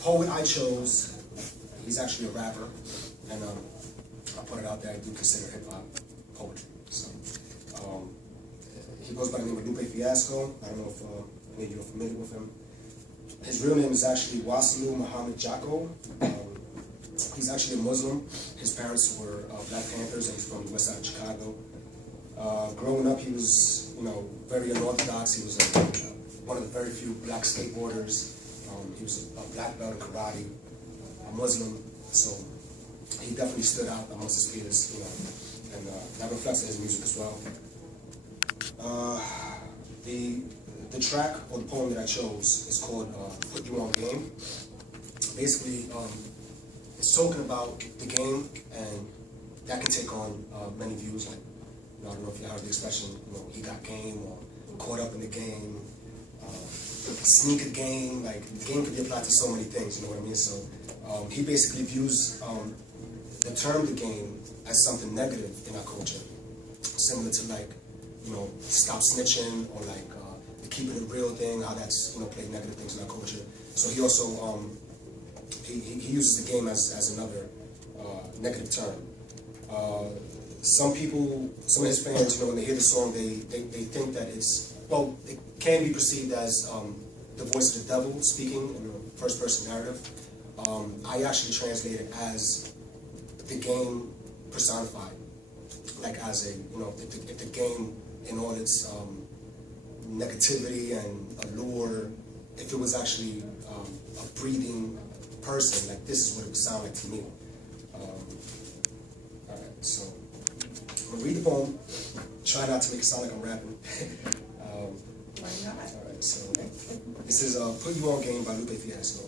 poet I chose, he's actually a rapper, and I put it out there, I do consider hip-hop poetry. So, he goes by the name of LUPE Fiasco. I don't know if any of you are familiar with him. His real name is actually Wasilu Muhammad Jacko. He's actually a Muslim. His parents were Black Panthers, and he's from the west side of Chicago. Growing up, he was, very unorthodox. He was one of the very few black skateboarders. He was a black belt in karate, a Muslim, so he definitely stood out amongst his peers, and that reflects in his music as well. The track or the poem that I chose is called "Put You On Game." Basically, it's talking about the game, and that can take on many views. Like, I don't know if you heard the expression, he got game, or caught up in the game, sneaker game. Like, the game could be applied to so many things, you know what I mean? So he basically views the term the game as something negative in our culture, similar to like, stop snitching, or like the keeping it real thing, how that's, played negative things in our culture. So he also, he uses the game as another negative term. Some of his fans, when they hear the song, they think that it's, well, it can be perceived as the voice of the devil speaking in a first-person narrative. I actually translate it as the game personified, like as a, if the game in all its negativity and allure, if it was actually a breathing person, like this is what it would sound like to me. Alright, so I'm gonna read the poem, try not to make it sound like I'm rapping. Why not? Alright, so this is Put You On Game by LUPE Fiasco.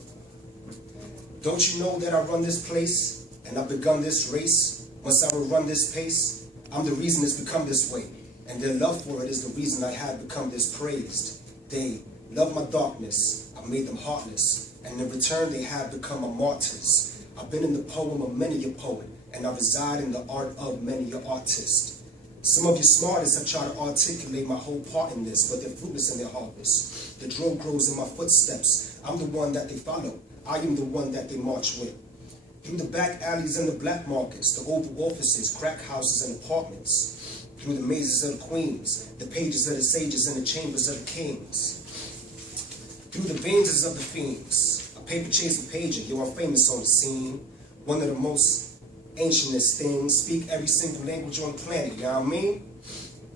Don't you know that I run this place, and I've begun this race? Once I will run this pace, I'm the reason it's become this way, and their love for it is the reason I have become this praised. They love my darkness, I made them heartless, and in return they have become my martyrs. I've been in the poem of many a poet, and I reside in the art of many a artist. Some of your smartest have tried to articulate my whole part in this, but they're fruitless in their harvest. The drone grows in my footsteps. I'm the one that they follow. I am the one that they march with. Through the back alleys and the black markets, the oval offices, crack houses and apartments. Through the mazes of the queens, the pages of the sages and the chambers of the kings. Through the veins of the fiends, a paper chasing pager, yo, I'm famous on the scene. One of the most ancientest things, speak every single language on the planet, you know what I mean?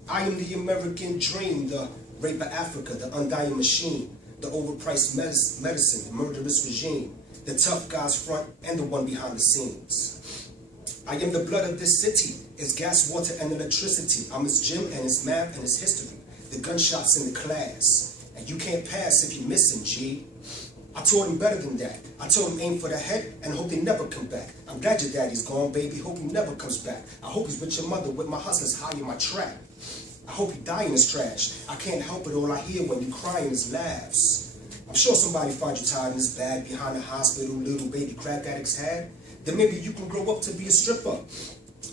I am the American dream, the rape of Africa, the undying machine, the overpriced medicine, the murderous regime, the tough guy's front and the one behind the scenes. I am the blood of this city, its gas, water, and electricity. I'm its gym and its math and its history, the gunshots in the class. And you can't pass if you're missing, G. I told him better than that. I told him aim for the head and hope they never come back. I'm glad your daddy's gone, baby. Hope he never comes back. I hope he's with your mother, with my hustlers high in my trap. I hope you die in his trash. I can't help it, all I hear when you crying is laughs. I'm sure somebody find you tied in this bag behind the hospital, little baby crack addict's head. Then maybe you can grow up to be a stripper,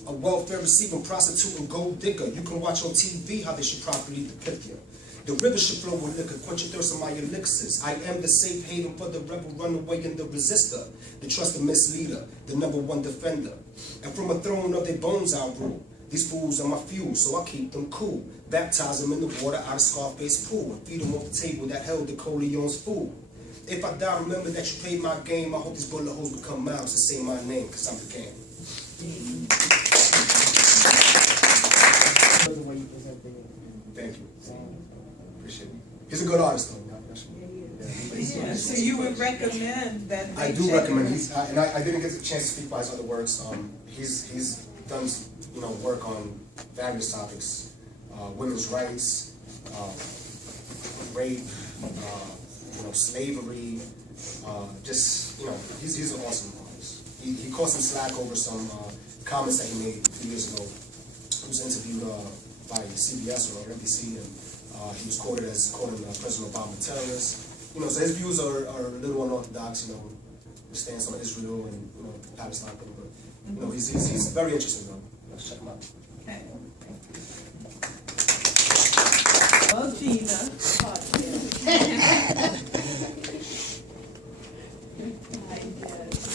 a welfare receiving prostitute and gold digger. You can watch on TV how they should properly depict you. The river should flow with liquor, quench your thirst of my elixirs. I am the safe haven for the rebel runaway and the resistor, the trusted misleader, the #1 defender. And from a throne of their bones I'll rule. These fools are my fuel, so I keep them cool. Baptize them in the water out of Scarface pool and feed them off the table that held the Corleone's food. If I die, remember that you played my game. I hope these bullet holes become mouths to say my name, because I'm the game. Thank you. Appreciate it. He's a good artist, though. Yeah, so you would recommend that? I do recommend. And I didn't get the chance to speak by his other works. He's done work on various topics, women's rights, rape, slavery. He's an awesome artist. He caught some slack over some comments that he made a few years ago. He was interviewed by CBS or NBC, and he was quoted as calling President Obama a terrorist. So his views are a little unorthodox. The stance on Israel and Palestine thing, but he's very interesting though. Let's check him out. Okay. Well, Gina. I did.